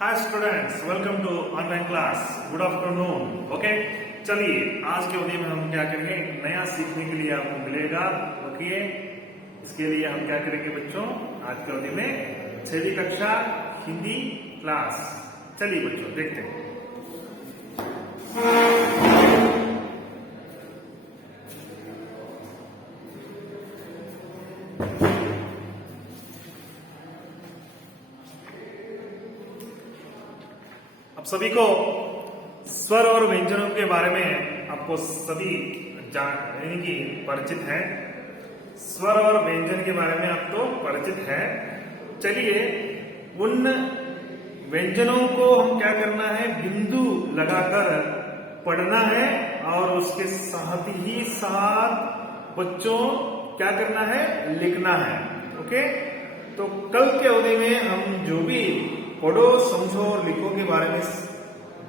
Hi students, welcome to online class. Good afternoon. Okay, चलिए आज के अवधि में हम क्या करेंगे, नया सीखने के लिए आपको मिलेगा। ओके, इसके लिए हम क्या करेंगे बच्चों, आज के अवधि में 6वीं कक्षा हिंदी क्लास। चलिए बच्चों देखते हैं। अब सभी को स्वर और व्यंजनों के बारे में आपको सभी जानने की परिचित है। स्वर और व्यंजन के बारे में आप तो परिचित है। चलिए उन व्यंजनों को हम क्या करना है, बिंदु लगाकर पढ़ना है और उसके साथ ही साथ बच्चों क्या करना है, लिखना है। ओके, तो कल के अवधि में हम जो भी पढ़ो, समझो और लिखो के बारे में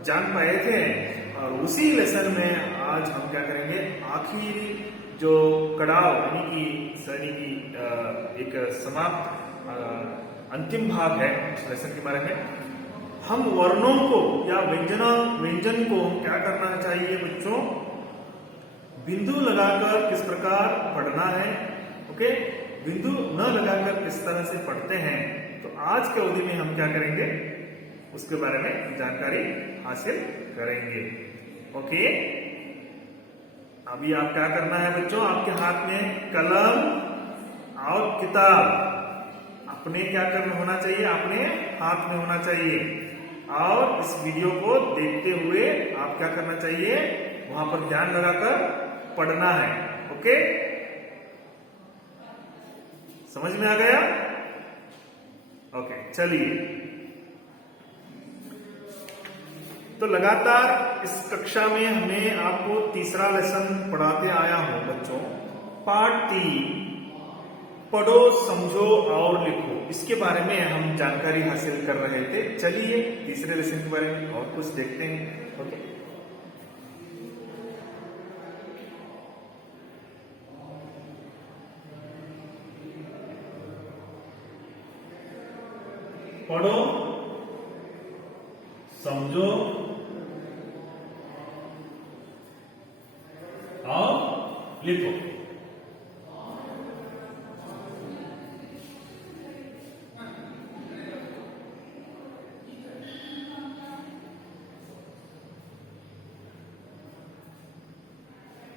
जान पाए थे, और उसी लेसन में आज हम क्या करेंगे, आखिरी जो कड़ाव यानी कि श्रेणी की एक समाप्त अंतिम भाग है इस लेसन के बारे में। हम वर्णों को या व्यंजन को क्या करना चाहिए बच्चों, बिंदु लगाकर किस प्रकार पढ़ना है। ओके, बिंदु न लगाकर किस तरह से पढ़ते हैं, तो आज के अवधि में हम क्या करेंगे उसके बारे में जानकारी हासिल करेंगे। ओके, अभी आप क्या करना है बच्चों, आपके हाथ में कलम और किताब अपने क्या करना होना चाहिए, अपने हाथ में होना चाहिए, और इस वीडियो को देखते हुए आप क्या करना चाहिए, वहां पर ध्यान लगाकर पढ़ना है। ओके, समझ में आ गया? ओके, चलिए तो लगातार इस कक्षा में हमें आपको तीसरा लेसन पढ़ाते आया हूं बच्चों। पार्ट 3 पढ़ो, समझो और लिखो, इसके बारे में हम जानकारी हासिल कर रहे थे। चलिए तीसरे लेसन के बारे में और कुछ देखते हैं। ओके, पढ़ो, समझो और लिखो।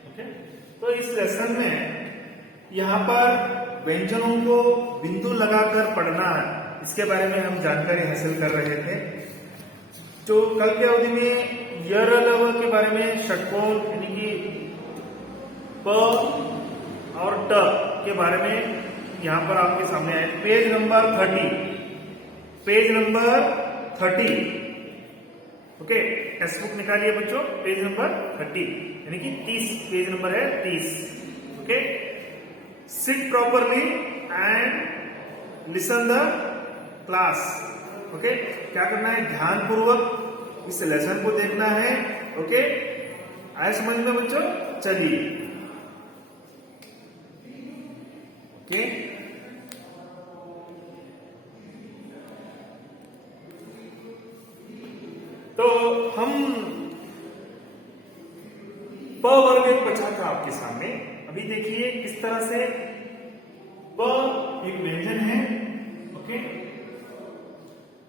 ओके, तो इस लेसन में यहां पर व्यंजनों को बिंदु लगाकर पढ़ना है, इसके बारे में हम जानकारी हासिल कर रहे थे। तो कल के अवधि में यर लव के बारे में षटकोण यानी कि प और ट के बारे में यहां पर आपके सामने आए। Page number 30। Okay, text book निकालिए बच्चों, पेज नंबर 30 यानी कि 30 पेज नंबर है 30। Okay, seat properly and listen the class. Okay, क्या करना है, ध्यान पूर्वक इस लेसन को देखना है। ओके, आए समझ में बच्चों? चलिए ओके, तो हम प वर्ग एक बचा था आपके सामने। अभी देखिए किस तरह से प एक व्यंजन है। ओके,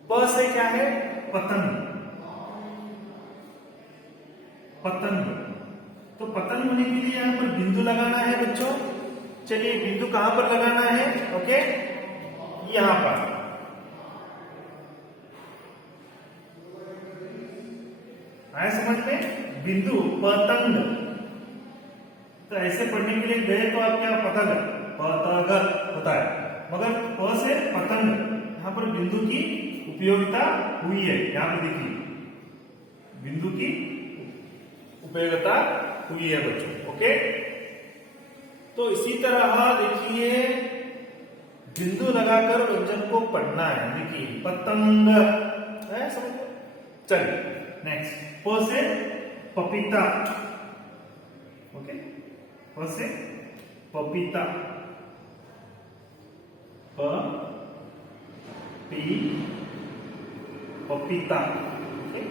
प से क्या है, पतंग। तो पतंग होने के लिए यहां पर बिंदु लगाना है बच्चों। चलिए बिंदु कहां पर लगाना है? ओके, यहां पर। आया समझ में? बिंदु पतंग। तो ऐसे पढ़ने के लिए गए तो आप क्या, पतंग होता है, मगर प से पतंग, यहां पर बिंदु की उपयोगिता हुई है। यहां पर देखिए बिंदु की उपयोगिता हुई है बच्चों। ओके, तो इसी तरह देखिए बिंदु लगाकर व्यंजन को पढ़ना है। देखिए पतंग है, समझ लो। चलिए नेक्स्ट, प से पपीता। ओके, प से पपीता, प पी पपीता। ओके,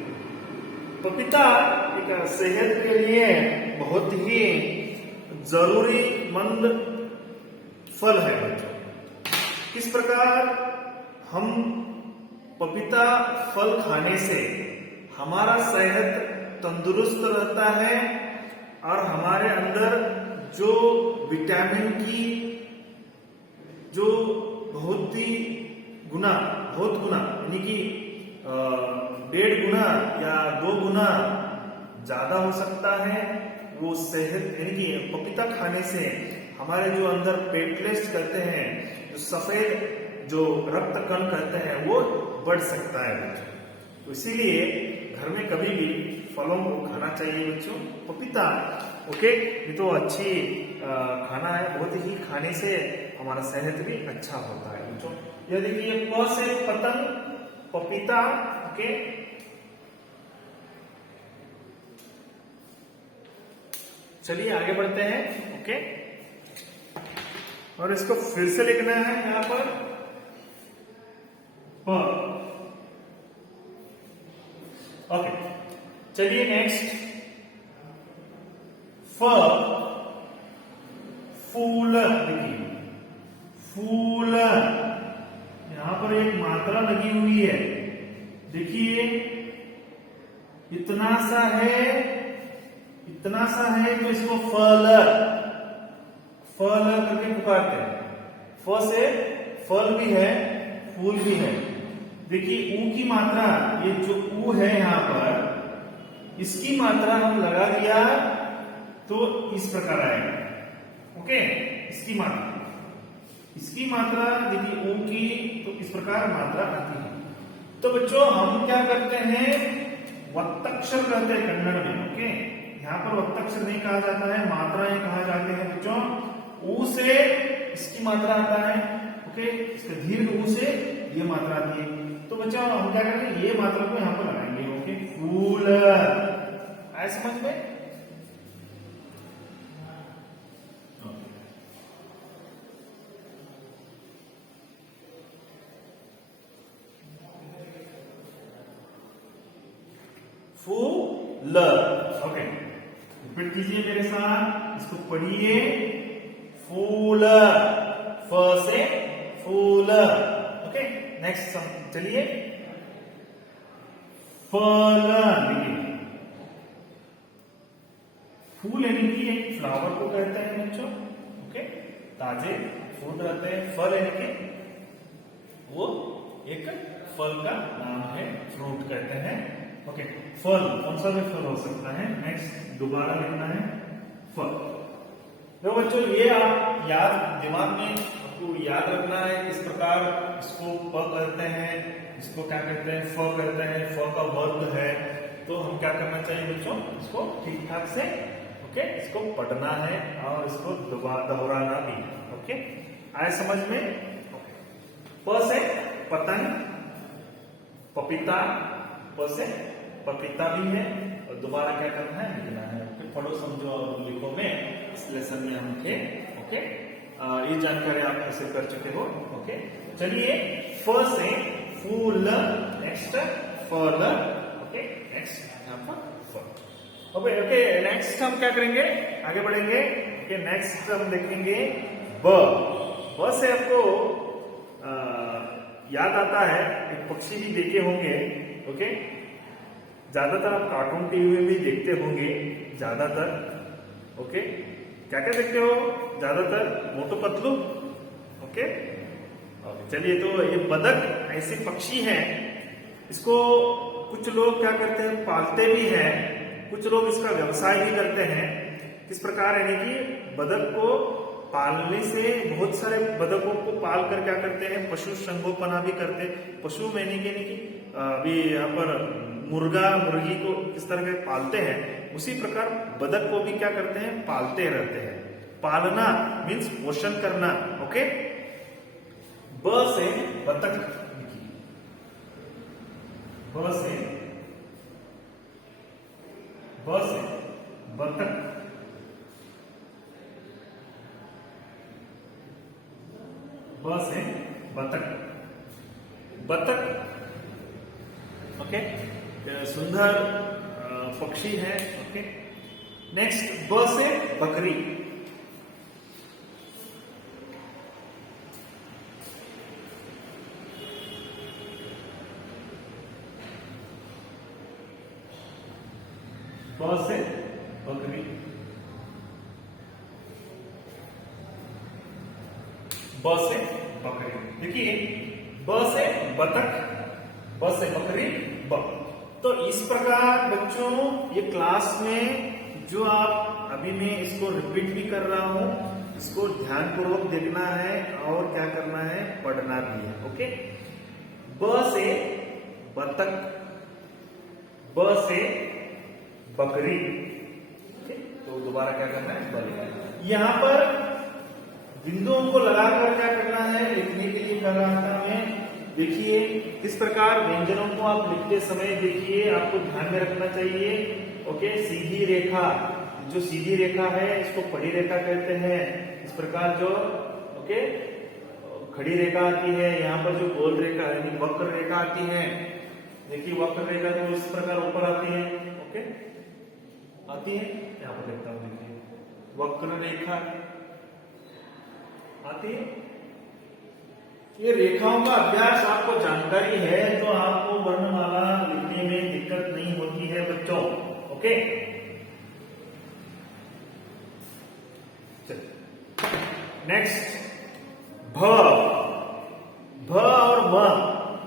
पपीता एक सेहत के लिए बहुत ही जरूरीमंद फल है बच्चों। किस प्रकार हम पपीता फल खाने से हमारा सेहत तंदुरुस्त रहता है और हमारे अंदर जो विटामिन की जो बहुत गुना यानी कि 1.5 गुना या 2 गुना ज्यादा हो सकता है, वो सेहत यानी कि पपीता खाने से हमारे जो अंदर प्लेटलेट्स कहते हैं, जो सफेद जो रक्त कण कहते हैं, वो बढ़ सकता है बच्चों। तो इसीलिए घर में कभी भी फलों को खाना चाहिए बच्चों। पपीता ओके, ये तो अच्छी खाना है, बहुत ही खाने से हमारा सेहत भी अच्छा होता है बच्चों। यह देखिए प से पतंग, पपीता। ओके, चलिए आगे बढ़ते हैं। ओके, और इसको फिर से लिखना है यहां पर प। ओके, चलिए नेक्स्ट फ, फूल। देखिए फूल, यहां पर एक मात्रा लगी हुई है, देखिए इतना सा है, इतना सा है, तो इसको फल फल करके पुकारते हैं। फ से फल भी है, फूल भी है। देखिए ऊ की मात्रा, ये जो ऊ है यहां पर, इसकी मात्रा हम लगा दिया तो इस प्रकार आएगा। ओके, इसकी मात्रा देखिए ऊ की, तो इस प्रकार मात्रा आती है। तो बच्चों हम क्या करते हैं, वक्ताक्षर कहते हैं कन्नड़ में। ओके, यहाँ पर वक्ताक्षर नहीं कहा जाता है, मात्राएं कहा जाते हैं बच्चों। ऊ से इसकी मात्रा आता है, ओके, इसका दीर्घ ऊ से ये मात्रा आती है। तो बच्चों हम क्या करेंगे, ये मात्रा को यहाँ पर लगाएंगे। ओके, फूल आए समझ में। फूल। ओके, रिपीट कीजिए मेरे साथ, इसको पढ़िए। फूल, फ से फूल। ओके, नेक्स्ट चलिए फल। देखिए फूल यानी कि एक फ्लावर को कहते हैं बच्चों। ओके, ताजे फूल रहते हैं। फल यानी कि वो एक फल का नाम है, फ्रूट कहते हैं। ओके, फल कौन सा भी फल हो सकता है। नेक्स्ट दोबारा लिखना है फल। तो बच्चों ये आप याद दिमाग में आपको याद रखना है, किस प्रकार इसको प कहते हैं, इसको क्या कहते हैं, फ कहते हैं। फ का वर्ग है, तो हम क्या करना चाहिए बच्चों, इसको ठीक ठाक से ओके इसको पढ़ना है और इसको दोहराना भी। ओके, आए समझ में। ओके, प से पतंग, पपीता, प से पपीता भी है, और दोबारा क्या करना है, लिखना है। फिर पढ़ो, समझो और लिखो में इस लेसन में हम थे। ओके, ये जानकारी आप कैसे कर चुके हो। ओके, चलिए फ से फूल, नेक्स्ट फल। ओके, नेक्स्ट यहाँ पर फल। ओके ओके, नेक्स्ट हम क्या करेंगे, आगे बढ़ेंगे। ओके, नेक्स्ट हम देखेंगे ब। ब से आपको याद आता है, एक पक्षी भी देखे होंगे। ओके, ज्यादातर आप कार्टून टीवी में भी देखते होंगे, ज्यादातर। ओके, क्या क्या देखते हो ज्यादातर, मोटू पतलू। ओके, चलिए, तो ये बतख ऐसे पक्षी हैं, इसको कुछ लोग क्या करते हैं, पालते भी हैं, कुछ लोग इसका व्यवसाय भी करते हैं। किस प्रकार, यानी कि बतख को पालने से, बहुत सारे बतखों को पाल कर क्या करते हैं, पशु संगोपना भी करते हैं। पशु मैंने कि अभी यहाँ पर मुर्गा मुर्गी को किस तरह के पालते हैं, उसी प्रकार बतख को भी क्या करते हैं, पालते रहते हैं। पालना मीन्स पोषण करना। ओके, ब से बतख, ब से बतख, ब से बतख। बतख ओके, सुंदर पक्षी है। ओके, नेक्स्ट ब से बकरी। ब से बकरी। ब से बकरी। देखिए, ब से बतख, ब से बकरी, ब। तो इस प्रकार बच्चों ये क्लास में जो आप अभी मैं इसको रिपीट भी कर रहा हूं, इसको ध्यानपूर्वक देखना है और क्या करना है, पढ़ना भी है। ओके, ब से बतख, ब से बकरी। तो दोबारा क्या करना है, बल। यहां पर बिंदुओं को लगाकर क्या करना है, लिखने के लिए कर रहा था मैं। देखिए किस प्रकार व्यंजनों को आप लिखते समय देखिए आपको ध्यान में रखना चाहिए। ओके, सीधी रेखा, जो सीधी रेखा है इसको खड़ी रेखा कहते हैं। इस प्रकार जो ओके खड़ी रेखा आती है, यहाँ पर जो गोल रेखा यानी वक्र रेखा आती है, देखिए वक्र रेखा तो इस प्रकार ऊपर आती है। ओके, आती है, यहाँ पर लिखता हूं, देखिए वक्र रेखा आती है। ये रेखाओं का अभ्यास आपको जानकारी है तो आपको वर्णमाला लिखने में दिक्कत नहीं होती है बच्चों। ओके, नेक्स्ट भ, भ और म।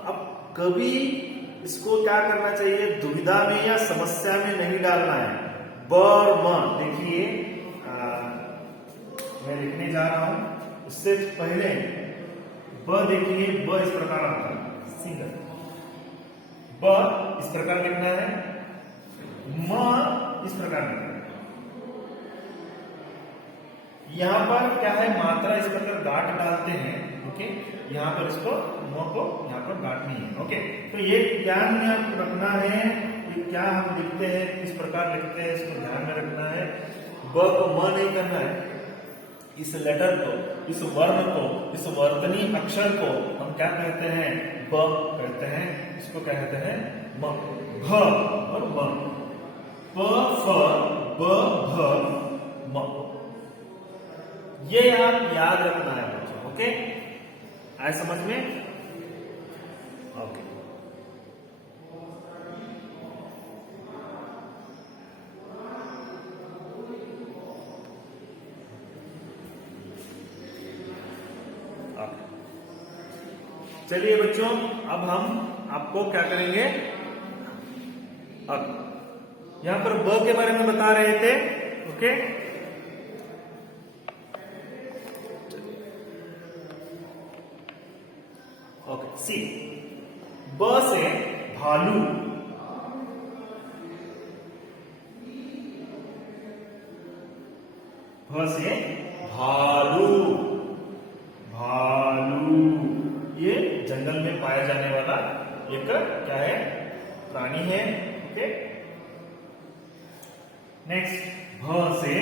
अब कभी इसको क्या करना चाहिए, दुविधा में या समस्या में नहीं डालना है। ब और म, देखिए मैं लिखने जा रहा हूं, उससे पहले ब देखिए, ब इस प्रकार आता है सिंगल, ब इस प्रकार लिखना है, म इस प्रकार लिखना है। यहां पर क्या है, मात्रा इस प्रकार गांठ डालते हैं। ओके, यहां पर इसको म को यहां पर गांठ नहीं है। ओके, तो ये ध्यान में आपको रखना है कि क्या हम लिखते हैं, किस प्रकार लिखते हैं, इसको ध्यान में रखना है। ब को म नहीं करना है। इस लेटर को, इस वर्ण को, इस वर्तनी अक्षर को हम क्या कहते हैं, ब कहते हैं। इसको क्या कहते हैं, म। भ और म, प फ ब भ म, ये आप याद रखना है बच्चों। ओके, आए समझ में? ओके, चलिए बच्चों, अब हम आपको क्या करेंगे, अब यहां पर ब के बारे में बता रहे थे। ओके, ओके, सी, ब से भालू, भ से भालू, भालू ये जंगल में पाया जाने वाला एक क्या है, प्राणी है। ओके, नेक्स्ट भ से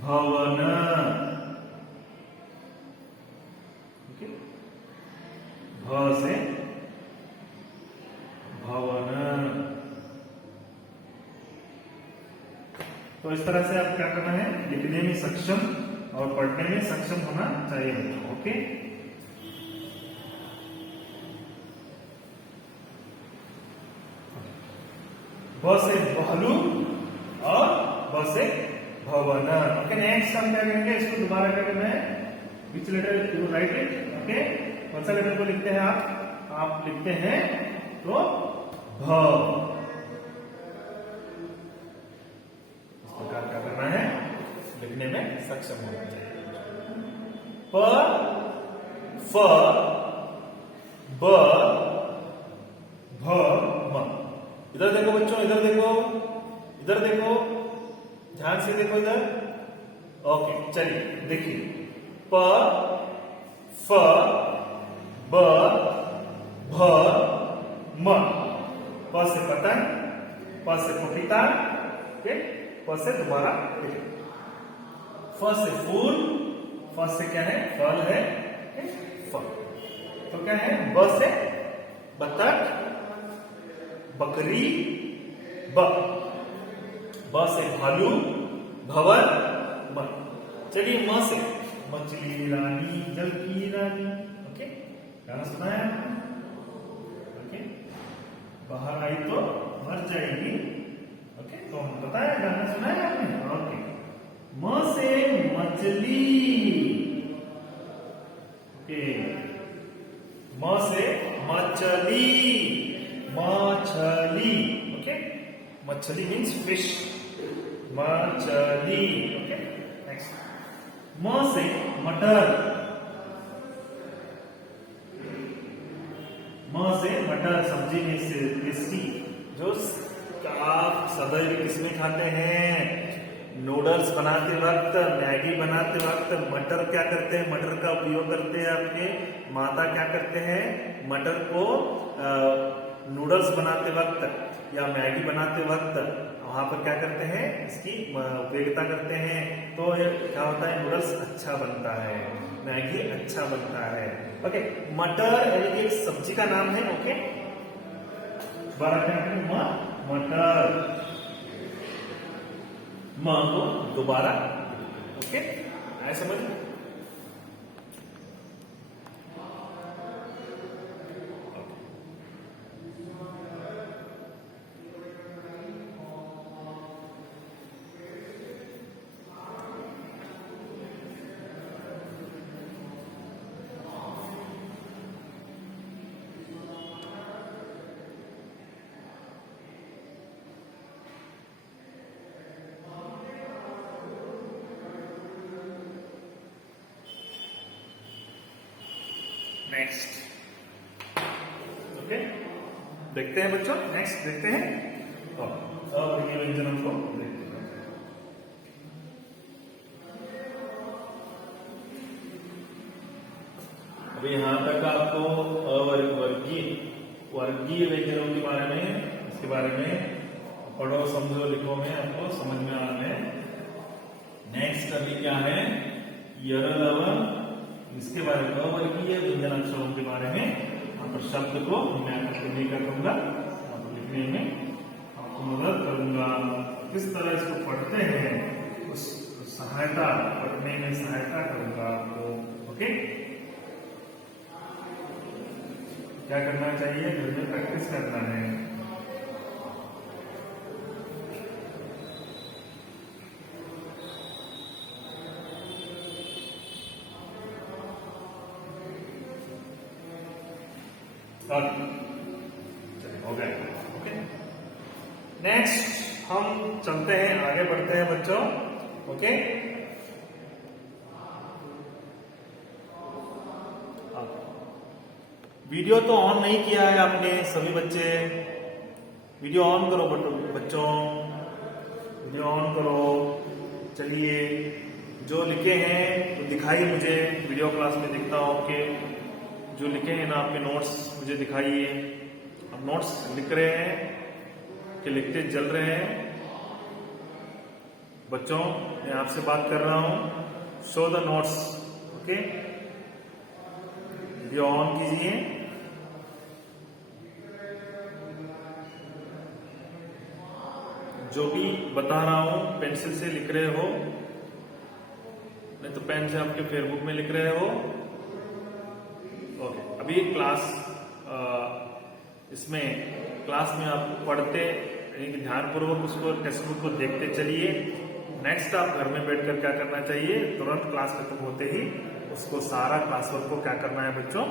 भवन। ओके, भ से भवन। तो इस तरह से आप क्या करना है, लिखने में सक्षम और पढ़ने में सक्षम होना चाहिए बच्चों। ओके, ब से भालू और ब से भवन। ओके, नेक्स्ट हम क्या करेंगे, इसको दोबारा क्या करना है, which letter you write it. Okay, कौन सा लेटर को लिखते हैं आप लिखते हैं तो भ। इस प्रकार क्या करना है, लिखने में सक्षम होना चाहिए। प फ ब भ म। इधर देखो बच्चों, इधर देखो, इधर देखो, ध्यान से देखो इधर। ओके, चलिए देखिए, प फ ब भ म। प से पतंग, प से पपीता, प से दोबारा, फ से फूल, फ से क्या है, फल है, फल। तो क्या है, ब से बकरी, ब से भालू, भवन, म। चलिए म से मछली रानी, जल की रानी। ओके, गाना सुना है आपने? ओके, बाहर आई तो मर जाएगी। ओके, तो हम बताया, गाना सुना है आपने? ओके, म से मछली। ओके, म से मछली, मछली। ओके, मछली मीन्स फिश, मछली। ओके, नेक्स्ट, म से मटर, म से मटर, सब्जी में से देसी, जो आप सदैव किसमें खाते हैं? नूडल्स बनाते वक्त, मैगी बनाते वक्त मटर क्या करते हैं? मटर का उपयोग करते हैं। आपके माता क्या करते हैं? मटर को नूडल्स बनाते वक्त या मैगी बनाते वक्त वहां पर क्या करते हैं? इसकी उपयोगिता करते हैं। तो क्या होता है? नूडल्स अच्छा बनता है, मैगी अच्छा बनता है। ओके, मटर एक सब्जी का नाम है। ओके, दोबारा क्या करें? मटर, म को दोबारा। ओके, आया समझ में? नेक्स्ट। ओके, देखते हैं बच्चों, नेक्स्ट देखते हैं। अब ये व्यंजनों को देखते हैं। अभी यहां तक आपको वर्गीय व्यंजनों के बारे में, इसके बारे में पढ़ो, समझो, लिखो में आपको समझ में आ रहा है। नेक्स्ट अभी क्या है? यरलव, इसके बारे में अवर्गीय व्यंजन अक्षरों के बारे में यहाँ पर शब्द को मैं आपको क्या करूंगा? आपको लिखने में आपको मदद करूंगा। किस तरह इसको पढ़ते हैं उस सहायता, पढ़ने में सहायता करूंगा आपको। ओके, क्या करना चाहिए? घर में प्रैक्टिस करना है। हो गया। ओके, नेक्स्ट हम चलते हैं, आगे बढ़ते हैं बच्चों। ओके, वीडियो तो ऑन नहीं किया है आपने सभी बच्चे, वीडियो ऑन करो बच्चों, वीडियो ऑन करो। चलिए, जो लिखे हैं तो दिखाइए मुझे, वीडियो क्लास में दिखता हो कि जो लिखे हैं ना आपके नोट्स मुझे दिखाइए। अब नोट्स लिख रहे हैं कि लिखते चल रहे हैं? बच्चों, मैं आपसे बात कर रहा हूं, show the notes. Okay, video on कीजिए। जो भी बता रहा हूं पेंसिल से लिख रहे हो, नहीं तो पेन से आपके फेसबुक में लिख रहे हो। ओके, अभी क्लास इसमें क्लास में आप पढ़ते ध्यानपूर्वक उसको टेक्स्ट बुक को देखते चलिए। नेक्स्ट आप घर में बैठकर क्या करना चाहिए? तुरंत क्लास खत्म होते ही उसको सारा क्लास वर्क को क्या करना है बच्चों?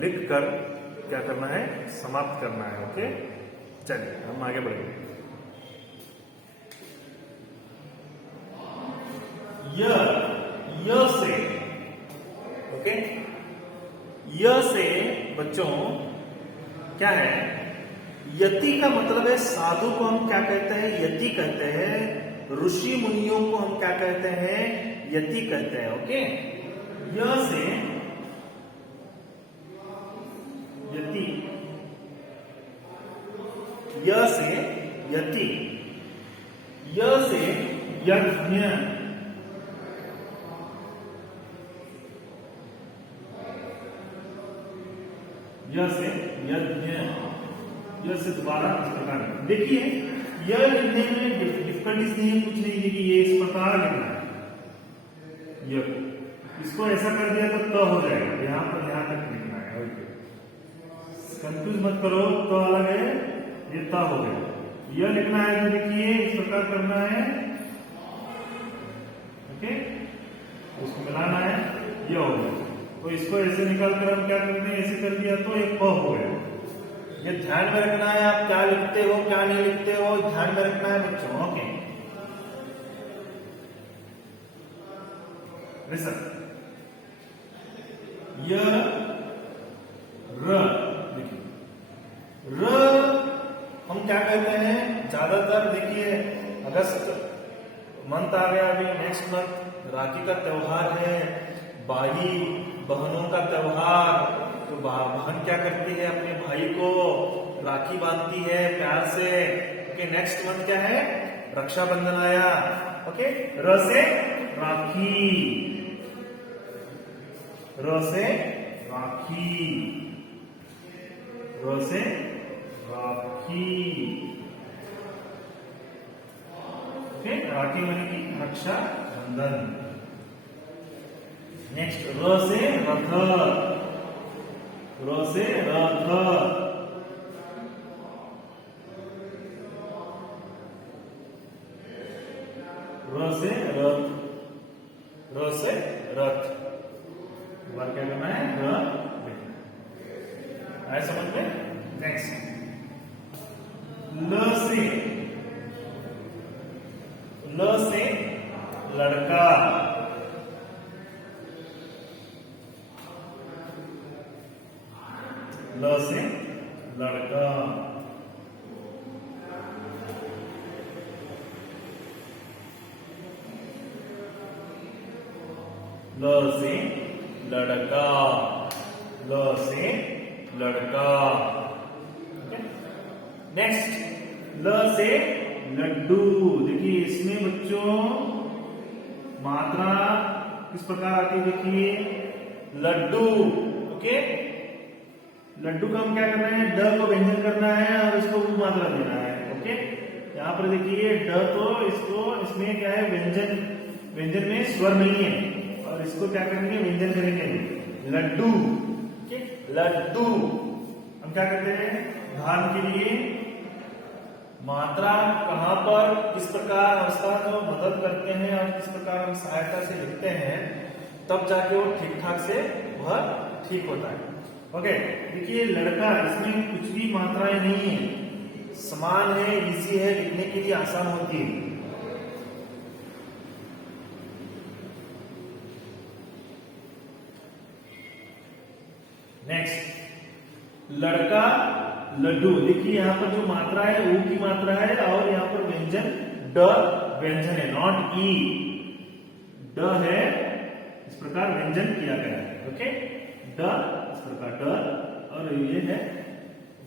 लिख कर क्या करना है? समाप्त करना है। ओके, चलिए हम आगे बढ़ेंगे। य से, ओके, य से बच्चों क्या है? यति का मतलब है साधु को हम क्या कहते हैं? यति कहते हैं। ऋषि मुनियों को हम क्या कहते हैं? यति कहते हैं। ओके, य से यति, य से यति, य से यज्ञ, य से यज्ञ, य से दोबारा इस प्रकार देखिए, यह लिखने में डिफिकल्टीज नहीं है, कुछ नहीं। देखिए ये इस प्रकार लिखना है, य इसको ऐसा कर दिया तो त हो जाएगा, यहाँ पर यहाँ तक लिखना है। ओके, कंफ्यूज मत करो, तो अलग है, ये ता हो गया। यह लिखना है तो देखिए इस प्रकार करना है, ओके, उसको मिलाना है, ये हो गया। तो इसको ऐसे निकाल कर हम क्या करते हैं, ऐसे कर दिया तो एक प हो गया। ये ध्यान में रखना है, आप क्या लिखते हो क्या नहीं लिखते हो, ध्यान में रखना है बच्चों। ओके, लिसन, य र, देखिए र हम क्या कहते हैं ज्यादातर, देखिए अगस्त मंथ आ गया, अभी नेक्स्ट मंथ राखी का त्योहार है, भाई बहनों का त्योहार। तो बहन क्या करती है, अपने भाई को राखी बांधती है प्यार से। ओके, नेक्स्ट मंथ क्या है, रक्षाबंधन आया। ओके, र से राखी, र से राखी, र से राखी। ओके, राखी माने की रक्षा बंधन। नेक्स्ट, र से रथ, र से रथ, र से रथ, र से रथ। बार क्या करना है, र आए समझ में। नेक्स्ट, ल से, ल से लड़का, ल से लड़का। ल से लड़का, ल से लड़का। नेक्स्ट, ल से लड्डू। देखिए इसमें बच्चों मात्रा किस प्रकार आती है, देखिए लड्डू। ओके, लड्डू का हम क्या करना है, ड को व्यंजन करना है और इसको उ मात्रा देना है। ओके, यहाँ पर देखिए ड तो इसको, इसमें क्या है व्यंजन, व्यंजन में स्वर नहीं है, और इसको क्या करेंगे, व्यंजन करेंगे, लड्डू। ओके, लड्डू। हम क्या करते हैं, धान के लिए मात्रा कहां पर किस प्रकार उसका जो मदद करते हैं और किस प्रकार हम सहायता से लिखते हैं, तब जाके वो ठीक ठाक से वह ठीक होता है। ओके, देखिए लड़का, इसमें कुछ भी मात्राएं नहीं है, समान है, इजी है, लिखने के लिए आसान होती है। नेक्स्ट, लड़का लड्डू। देखिए यहाँ पर जो मात्रा है ऊ की मात्रा है, और यहाँ पर व्यंजन ड व्यंजन है, नॉट ई, ड है, इस प्रकार व्यंजन किया गया है। ओके, ड इस प्रकार ड, और ये है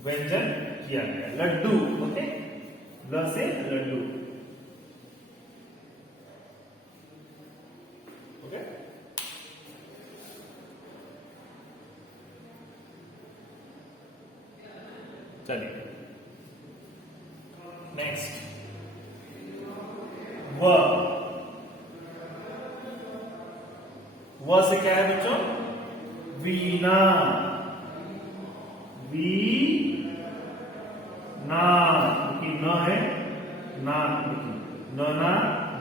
व्यंजन किया गया, लड्डू। ओके, ल से लड्डू। ओके, चलिए नेक्स्ट, व से क्या है बच्चों, वीणा, वी ना, क्योंकि न है ना, न ना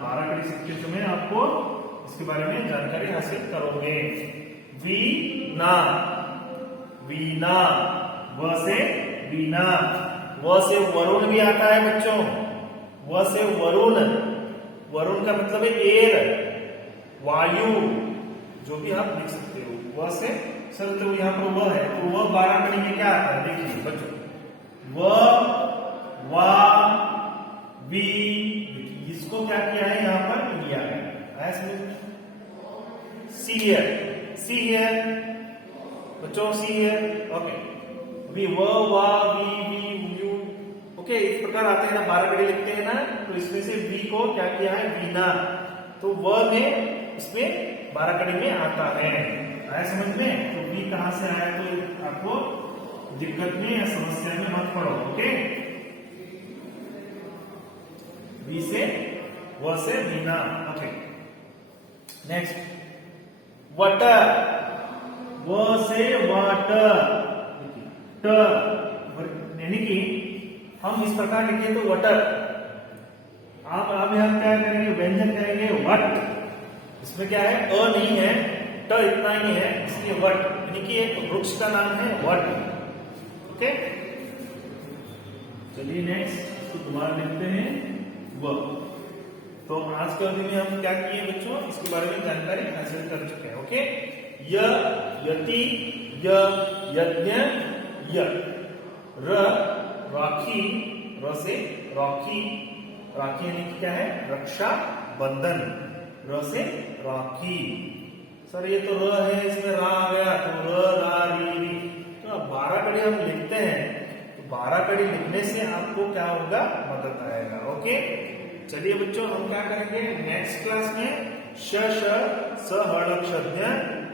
12 कड़ी सीखते समय आपको इसके बारे में जानकारी हासिल करोगे। वीणा, वीणा, व से वीणा। व से वरुण भी आता है बच्चों, व से वरुण, वरुण का मतलब है एयर, वायु, जो भी आप लिख सकते हो। व से सर, तो यहाँ पर वह है, तो वह 12 कड़ी में क्या आता है, देखिए बच्चों, व, वा, वी, इसको क्या किया है यहाँ पर लिया है, सी है, सी है बच्चों, सी है। ओके, वी, व, वा, वी, यू। ओके, इस प्रकार आते हैं ना, 12 कड़ी लिखते हैं ना, तो इसमें से वी को क्या किया है, वीणा, तो व में इसमें 12 कड़ी में आता है। आया समझ में, तो वी कहां से आया, तो आपको दिक्कत में या समस्या में मत पड़ो। ओके, वी से व से बिना। ओके, नेक्स्ट वाटर, व से वाटर, ट, यानी कि हम इस प्रकार लिखें तो वाटर। आप यहां क्या करेंगे, व्यंजन करेंगे वट। इसमें क्या है, अ नहीं है, ट इतना ही है, इसलिए वट, यानी कि एक वृक्ष का नाम है वट। ओके, चलिए नेक्स्ट इसको दोबारा लिखते हैं व। तो आज के अवधि में हम क्या किए बच्चों, इसके बारे में जानकारी हासिल कर चुके हैं। ओके, य, यति, य, यज्ञ, य, र, राखी, र से राखी, राखी यानी कि क्या है, रक्षा बंधन, र से राखी। सर ये तो र है, इसमें रा आ गया, तो र, रा, री। तो 12 कड़ी हम लिखते हैं, तो 12 कड़ी लिखने से आपको क्या होगा, मदद आएगा। ओके, चलिए बच्चों हम क्या करेंगे नेक्स्ट क्लास में, श, स, हड़, क्षज्ञ,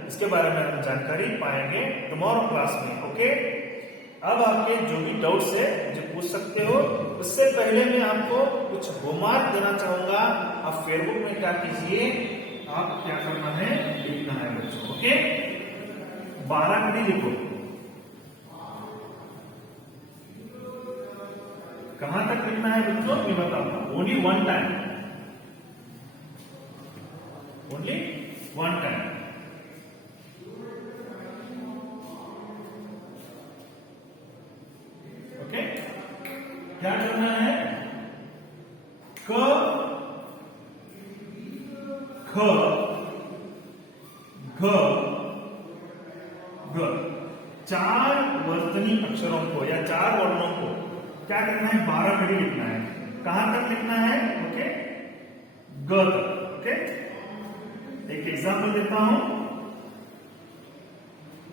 इसके बारे में हम जानकारी पाएंगे टुमारो क्लास में। ओके, अब आपके जो भी डाउट्स है मुझे पूछ सकते हो। उससे पहले मैं आपको कुछ होमवर्क देना चाहूंगा। आप फेसबुक में क्या कीजिए, आप क्या करना है, लिखना है बच्चों। ओके, 12 कड़ी लिखो। कहां तक लिखना है बच्चों, मैं बताऊंगा। Only one time, only one time. Okay, क्या करना है, क, ख, घ, ग, 4 वर्तनी अक्षरों को या 4 वर्णों को क्या करना है, 12 कड़ी लिखना है। कहां तक लिखना है, ओके, ग तक। ओके, एक एग्जांपल देता हूं,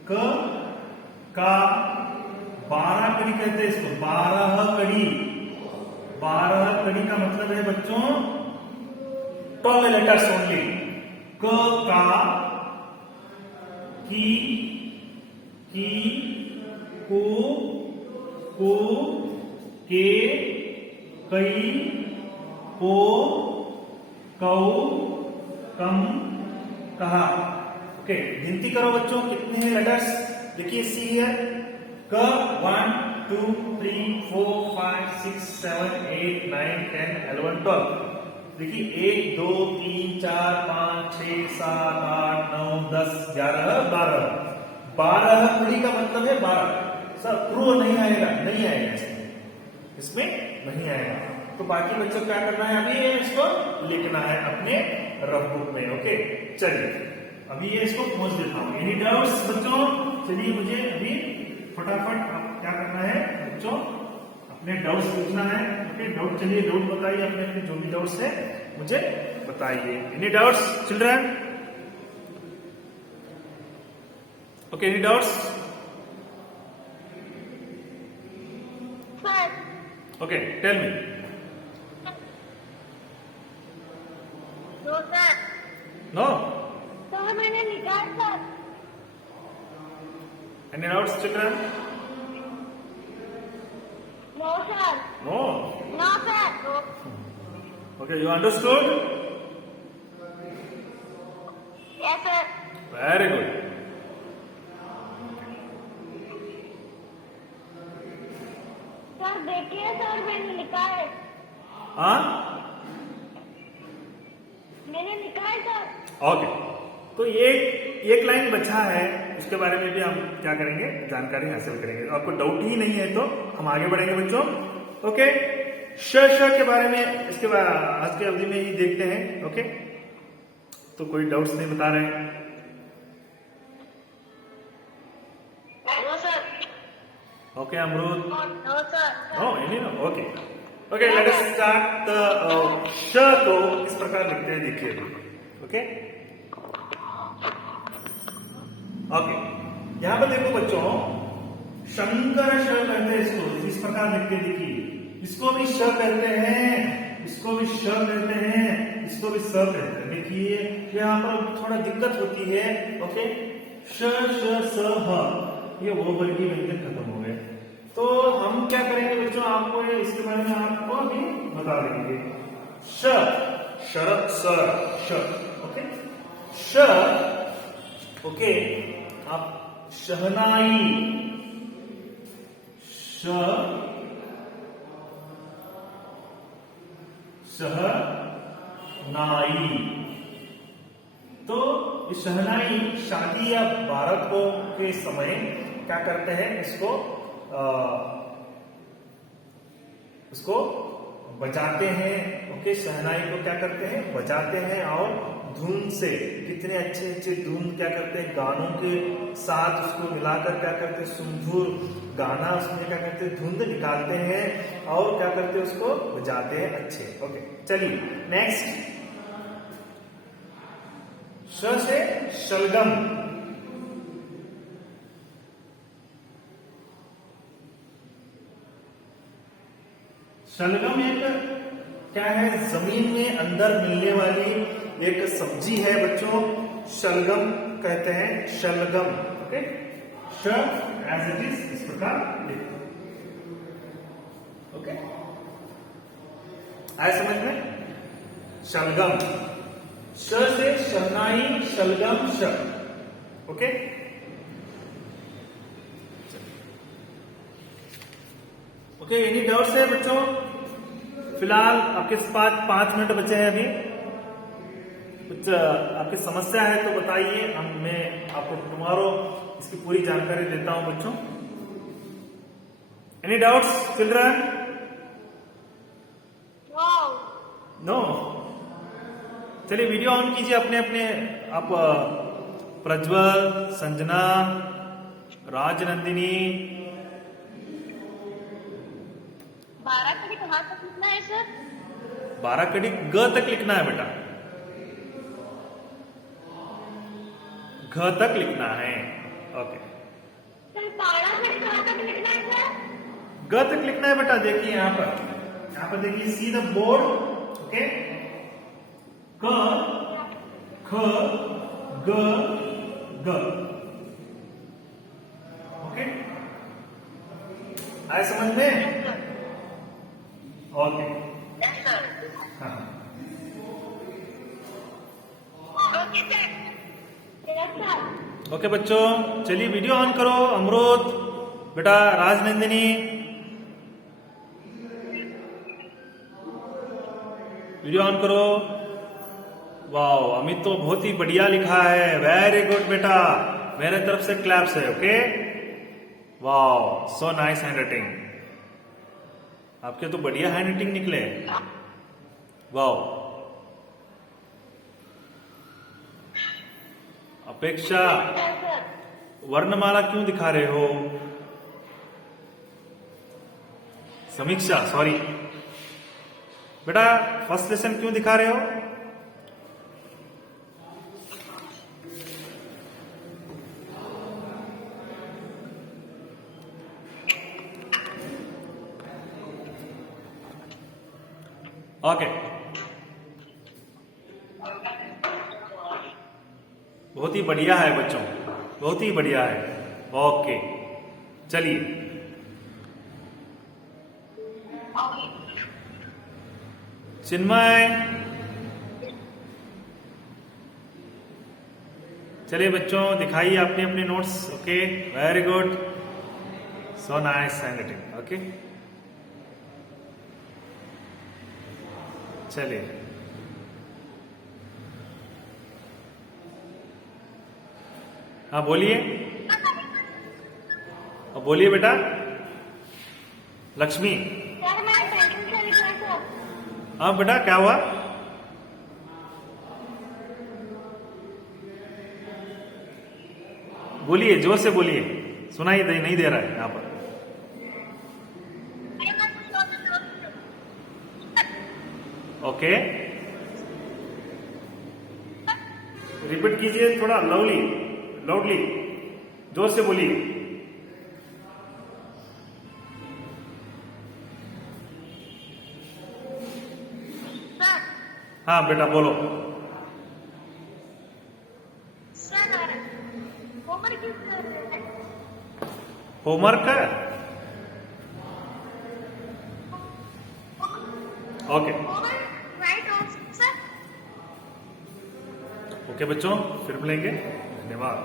क, का, 12 कड़ी कहते हैं इसको, 12 कड़ी। 12 कड़ी का मतलब है बच्चों 12 लेटर्स ओनली। क, का, की, कु, के, कई, को, कौ, कम, कहा। ओके, गिनती करो बच्चों कितने हैं लेटर्स, देखिए सी है, क 1 2 3 4 5 6 7 8 9 10 11 12। देखिए 1 2 3 4 5 6 7 8 9 10 11 12। 12 कड़ी का मतलब है 12। सर प्रो नहीं आएगा, नहीं आएगा इसमें नहीं आएगा। तो बाकी बच्चों क्या करना है, अभी इसको लिखना है अपने रफ बुक में। ओके, चलिए अभी ये इसको पहुंच देता हूं। एनी डाउट्स बच्चों, चलिए मुझे अभी फटाफट क्या करना है बच्चों, अपने डाउट्स लिखना है। ओके, डाउट, चलिए डाउट बताइए, अपने अपने जो भी डाउट्स है मुझे बताइए। Any doubts children? Okay, any doubts? Okay, tell me. No sir. No? Sir मैंने निकाल sir. Any doubts, children? No sir. No? No sir. No. Okay, you understood? Yes sir. Very good. Sir देखिए sir मैंने निकाल। हाँ? मैंने निकाल sir. Okay, तो ये एक लाइन बचा है, उसके बारे में भी हम क्या करेंगे, जानकारी हासिल करेंगे। आपको डाउट ही नहीं है तो हम आगे बढ़ेंगे बच्चों। ओके, श के बारे में इसके बाद आज के अवधि में ही देखते हैं। ओके, तो कोई डाउट्स नहीं बता रहे हैं? No sir. ओके अमरूद? No sir. No, any no. Okay okay, let us start the श को इस प्रकार लिखते हैं, देखिए। ओके ओके, यहां पर देखो बच्चों, शंकर श कहते हैं इसको, इस प्रकार लिख के देखिए। इसको भी श कहते हैं, इसको भी श कहते हैं, इसको भी स कहते हैं। देखिए यहाँ पर थोड़ा दिक्कत होती है। ओके, श श स ह, ये वो वर्गीय व्यंजन खत्म हो गए। तो हम क्या करेंगे बच्चों, आपको इसके बारे में आपको अभी बता देंगे। श, शरत, श, ओके, श, ओके, आप शहनाई, श, शहनाई। तो शहनाई शादी या बारातों के समय क्या करते हैं, उसको बजाते हैं। ओके, शहनाई को क्या करते हैं, बजाते हैं और धुन से, कितने अच्छे अच्छे धुन क्या करते हैं, गानों के साथ उसको मिलाकर क्या करते हैं, सुमधुर गाना उसमें क्या करते हैं, धुंध निकालते हैं और क्या करते हैं, उसको बजाते हैं अच्छे। ओके, चलिए नेक्स्ट, श से शलगम। शलगम एक क्या है, जमीन में अंदर मिलने वाली एक सब्जी है बच्चों, शलगम कहते हैं, शलगम। ओके, श एज इट इज इस प्रकार लिखो। ओके, आया समझ में, शलगम, श से शहनाई, शलगम, श। ओके, ओके, एनी डाउट्स है बच्चों? फिलहाल आपके पास 5 मिनट बचे हैं अभी। कुछ आपकी समस्या है तो बताइए, मैं आपको टुमारो इसकी पूरी जानकारी देता हूं बच्चों। Any doubts children? नो। चलिए वीडियो ऑन कीजिए अपने अपने। आप प्रज्वल, संजना, राजनंदिनी। 12 कड़ी कहाँ तक लिखना है सर? 12 कड़ी ग तक लिखना है बेटा, घ तक लिखना है। ओके, सर 12 कड़ी कहाँ तक लिखना है सर? ग तक लिखना है बेटा। देखिए यहाँ पर देखिए, सी द बोर्ड। ओके, क, ख, ग, ग। ओके, आए समझ में? Okay, yes sir. हाँ, okay sir. Yes sir. Okay बच्चों, चलिए वीडियो ऑन करो। अमृत बेटा, राजनंदिनी वीडियो ऑन करो। वाओ, अमित तो बहुत ही बढ़िया लिखा है, वेरी गुड बेटा, मेरे तरफ से क्लैप्स है। Okay, wow, so nice hand writing, आपके तो बढ़िया हैंड राइटिंग निकले। वाओ, अपेक्षा, यस सर। वर्णमाला क्यों दिखा रहे हो? समीक्षा, सॉरी बेटा, फर्स्ट लेसन क्यों दिखा रहे हो? ओके, बहुत ही बढ़िया है बच्चों, बहुत ही बढ़िया है। ओके, चलिए चिन्मय, चलिए बच्चों दिखाइए अपने अपने notes. Okay, very good, so nice handwriting. Okay, चलिए हाँ बोलिए, बोलिए बेटा। लक्ष्मी, सर मैं पेंसिल से लिख रहा सर। हाँ बेटा, क्या हुआ? बोलिए, जोर से बोलिए, सुनाई नहीं दे रहा है यहाँ पर। ओके, रिपीट कीजिए थोड़ा लाउडली, जोर से बोलिए। सर हाँ बेटा बोलो। सर होमवर्क किस कर रहे हैं? होमवर्क है? Okay right answer. ओके बच्चों, फिर मिलेंगे। धन्यवाद।